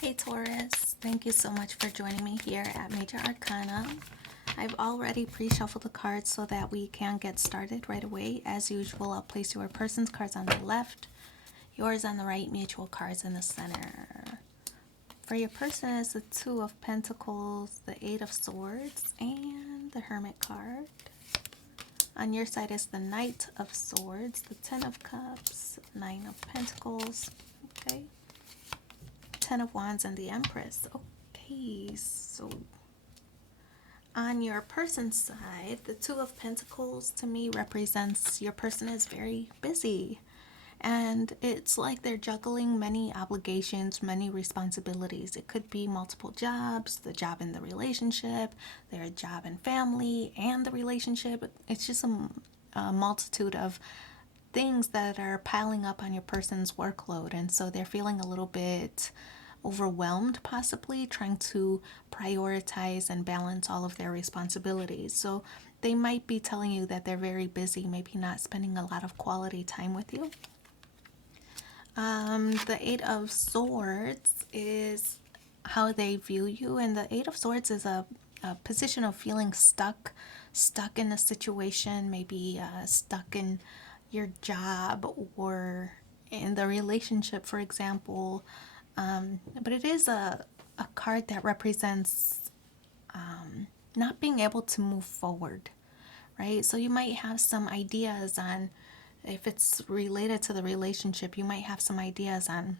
Hey Taurus, thank you so much for joining me here at Major Arcana. I've already pre-shuffled the cards so that we can get started right away. As usual, I'll place your person's cards on the left, yours on the right, mutual cards in the center. For your person is the Two of Pentacles, the Eight of Swords, and the Hermit card. On your side is the Knight of Swords, the Ten of Cups, Nine of Pentacles, okay? Ten of Wands and the Empress. Okay, so on your person's side, the Two of Pentacles to me represents your person is very busy. And it's like they're juggling many obligations, many responsibilities. It could be multiple jobs, the job in the relationship, their job and family, and the relationship. It's just a multitude of things that are piling up on your person's workload. And so they're feeling a little bit overwhelmed, possibly trying to prioritize and balance all of their responsibilities. So they might be telling you that they're very busy, maybe not spending a lot of quality time with you. The Eight of Swords is how they view you, and the Eight of Swords is a position of feeling stuck in a situation, maybe stuck in your job or in the relationship, for example. But it is a card that represents not being able to move forward, right? So you might have some ideas on, if it's related to the relationship, you might have some ideas on,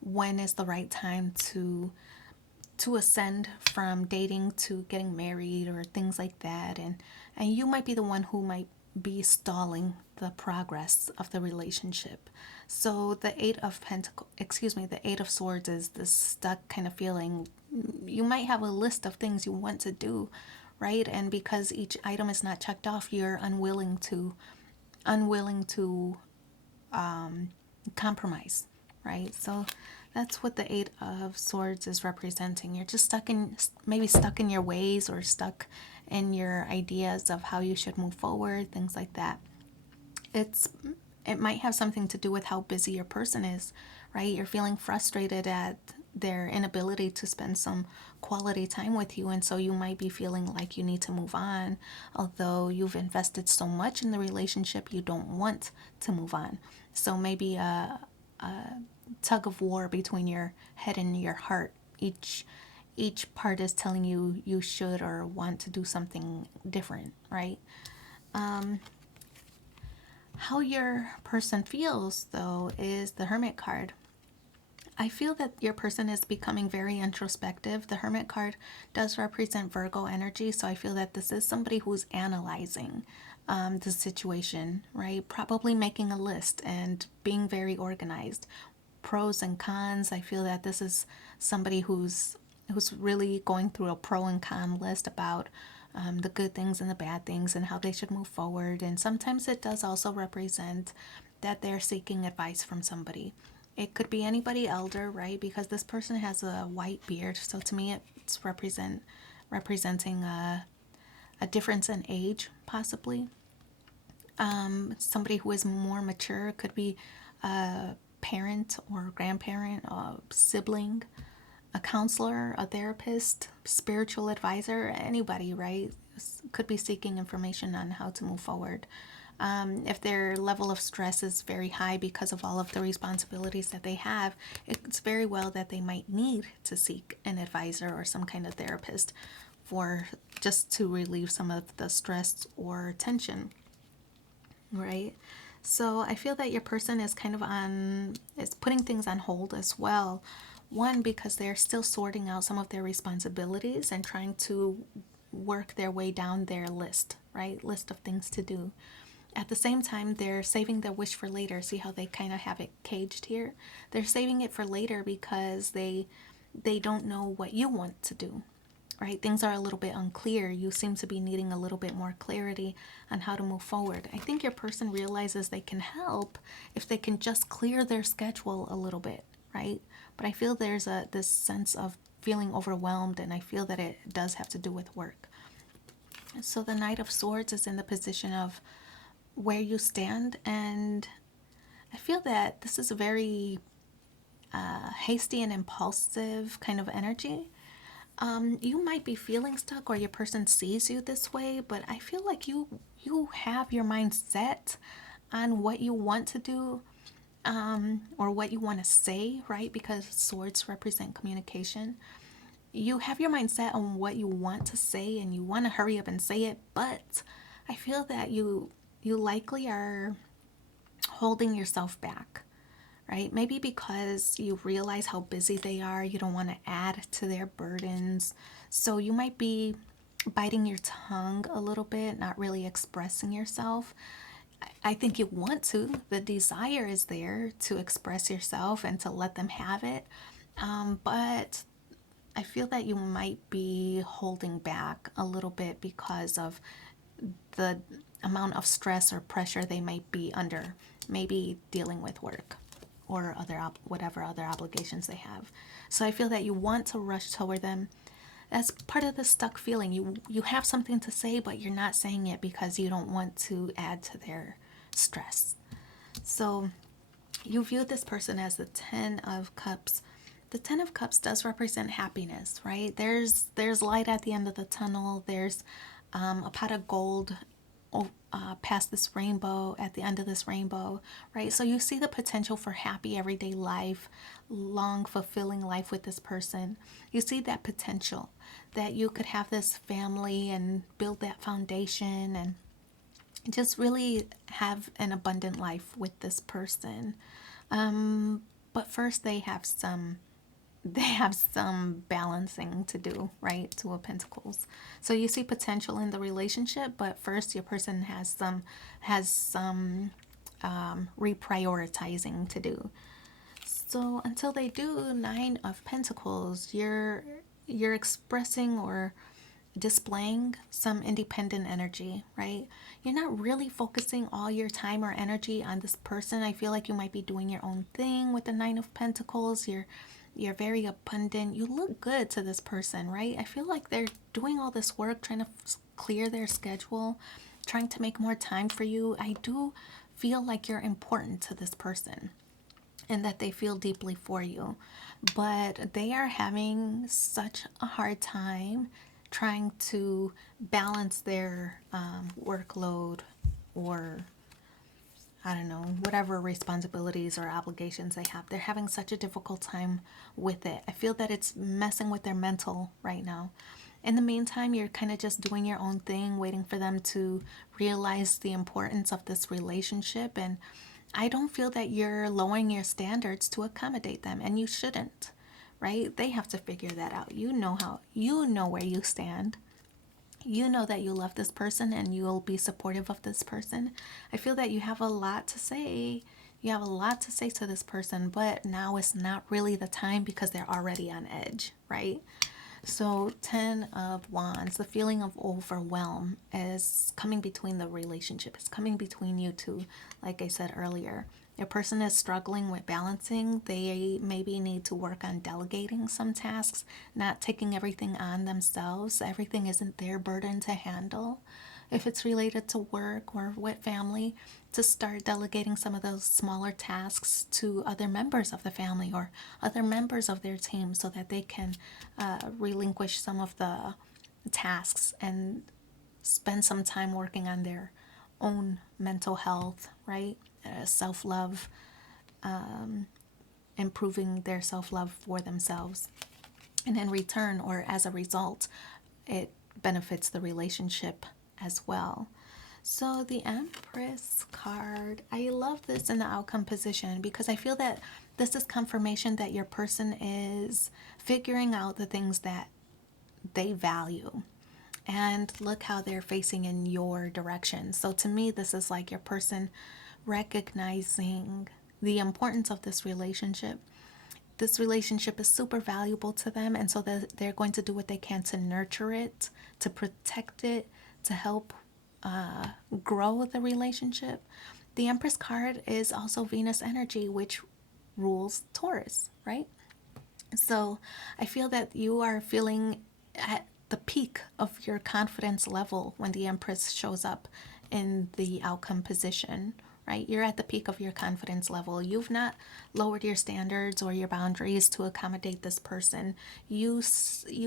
when is the right time to ascend from dating to getting married or things like that, and you might be the one who might be stalling the progress of the relationship. So the the Eight of Swords is this stuck kind of feeling. You might have a list of things you want to do, right? And because each item is not checked off, you're unwilling to compromise, right? So that's what the Eight of Swords is representing. You're just maybe stuck in your ways, or stuck in your ideas of how you should move forward, things like that. It might have something to do with how busy your person is, right? You're feeling frustrated at their inability to spend some quality time with you, and so you might be feeling like you need to move on, although you've invested so much in the relationship you don't want to move on. So maybe a tug of war between your head and your heart. Each part is telling you you should or want to do something different, right? How your person feels, though, is the Hermit card. I feel that your person is becoming very introspective. The Hermit card does represent Virgo energy, so I feel that this is somebody who's analyzing the situation, right? Probably making a list and being very organized. Pros and cons. I feel that this is somebody who's really going through a pro and con list about the good things and the bad things and how they should move forward. And sometimes it does also represent that they're seeking advice from somebody. It could be anybody elder, right? Because this person has a white beard, so to me it's representing a difference in age, possibly. Somebody who is more mature, could be a parent or grandparent, a sibling, a counselor, a therapist, spiritual advisor, anybody, right? Could be seeking information on how to move forward. If their level of stress is very high because of all of the responsibilities that they have, it's very well that they might need to seek an advisor or some kind of therapist for just to relieve some of the stress or tension, right? So I feel that your person is is putting things on hold as well. One, because they're still sorting out some of their responsibilities and trying to work their way down their list, right? List of things to do. At the same time, they're saving their wish for later. See how they kind of have it caged here? They're saving it for later because they don't know what you want to do, right? Things are a little bit unclear. You seem to be needing a little bit more clarity on how to move forward. I think your person realizes they can help if they can just clear their schedule a little bit, right? But I feel there's this sense of feeling overwhelmed, and I feel that it does have to do with work. So the Knight of Swords is in the position of where you stand, and I feel that this is a very hasty and impulsive kind of energy. You might be feeling stuck, or your person sees you this way, but I feel like you have your mind set on what you want to do, or what you want to say, right? Because swords represent communication. You have your mind set on what you want to say, and you want to hurry up and say it, but I feel that you likely are holding yourself back, right? Maybe because you realize how busy they are, you don't want to add to their burdens. So you might be biting your tongue a little bit, not really expressing yourself. I think you want to. The desire is there to express yourself and to let them have it. But I feel that you might be holding back a little bit because of the amount of stress or pressure they might be under, maybe dealing with work or whatever other obligations they have. So I feel that you want to rush toward them. That's part of the stuck feeling. You have something to say, but you're not saying it because you don't want to add to their stress. So you view this person as the 10 of Cups. The 10 of Cups does represent happiness, right? There's light at the end of the tunnel. There's a pot of gold past this rainbow, at the end of this rainbow, right? So you see the potential for happy everyday life, long, fulfilling life with this person. You see that potential that you could have this family and build that foundation and just really have an abundant life with this person. But first they have some balancing to do, right? Two of Pentacles. So you see potential in the relationship, but first your person has some reprioritizing to do. So until they do, Nine of Pentacles, you're expressing or displaying some independent energy, right? You're not really focusing all your time or energy on this person. I feel like you might be doing your own thing with the Nine of Pentacles. You're very abundant. You look good to this person, right? I feel like they're doing all this work trying to clear their schedule, trying to make more time for you. I do feel like you're important to this person and that they feel deeply for you. But they are having such a hard time trying to balance their workload, or I don't know, whatever responsibilities or obligations they have. They're having such a difficult time with it. I feel that it's messing with their mental right now. In the meantime, you're kind of just doing your own thing, waiting for them to realize the importance of this relationship. And I don't feel that you're lowering your standards to accommodate them, and you shouldn't, right? They have to figure that out. You know where you stand. You know that you love this person and you'll be supportive of this person. I feel that you have a lot to say. You have a lot to say to this person, but now is not really the time because they're already on edge, right? So 10 of Wands, the feeling of overwhelm is coming between the relationship. It's coming between you two, like I said earlier. Your person is struggling with balancing. They maybe need to work on delegating some tasks, not taking everything on themselves. Everything isn't their burden to handle. If it's related to work or with family, to start delegating some of those smaller tasks to other members of the family or other members of their team so that they can relinquish some of the tasks and spend some time working on their own mental health, right? Self-love, improving their self-love for themselves. And in return, or as a result, it benefits the relationship as well. So the Empress card, I love this in the outcome position because I feel that this is confirmation that your person is figuring out the things that they value. And look how they're facing in your direction. So to me, this is like your person recognizing the importance of this relationship. This relationship is super valuable to them, and so they're going to do what they can to nurture it, to protect it, to help grow the relationship. The Empress card is also Venus energy, which rules Taurus, right? So I feel that you are feeling at the peak of your confidence level when the Empress shows up in the outcome position, right? You're at the peak of your confidence level. You've not lowered your standards or your boundaries to accommodate this person. You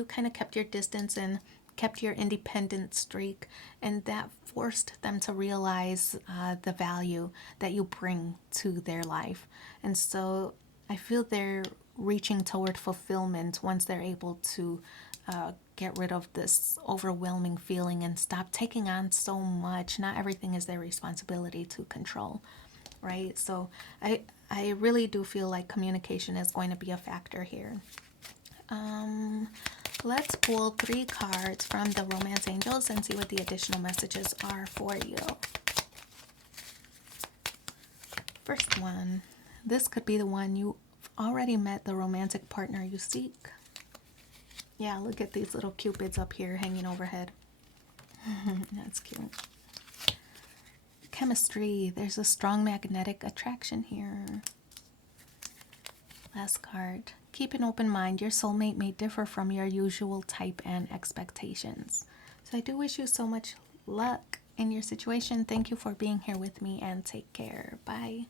kind of kept your distance and kept your independent streak, and that forced them to realize the value that you bring to their life. And so I feel they're reaching toward fulfillment once they're able to get rid of this overwhelming feeling and stop taking on so much. Not everything is their responsibility to control, right? So I really do feel like communication is going to be a factor here. Um, let's pull 3 cards from the Romance Angels and see what the additional messages are for you. First one, this could be the one you already met, the romantic partner you seek. Yeah, look at these little cupids up here hanging overhead. That's cute. Chemistry, there's a strong magnetic attraction here. Last card, keep an open mind. Your soulmate may differ from your usual type and expectations. So I do wish you so much luck in your situation. Thank you for being here with me, and take care. Bye.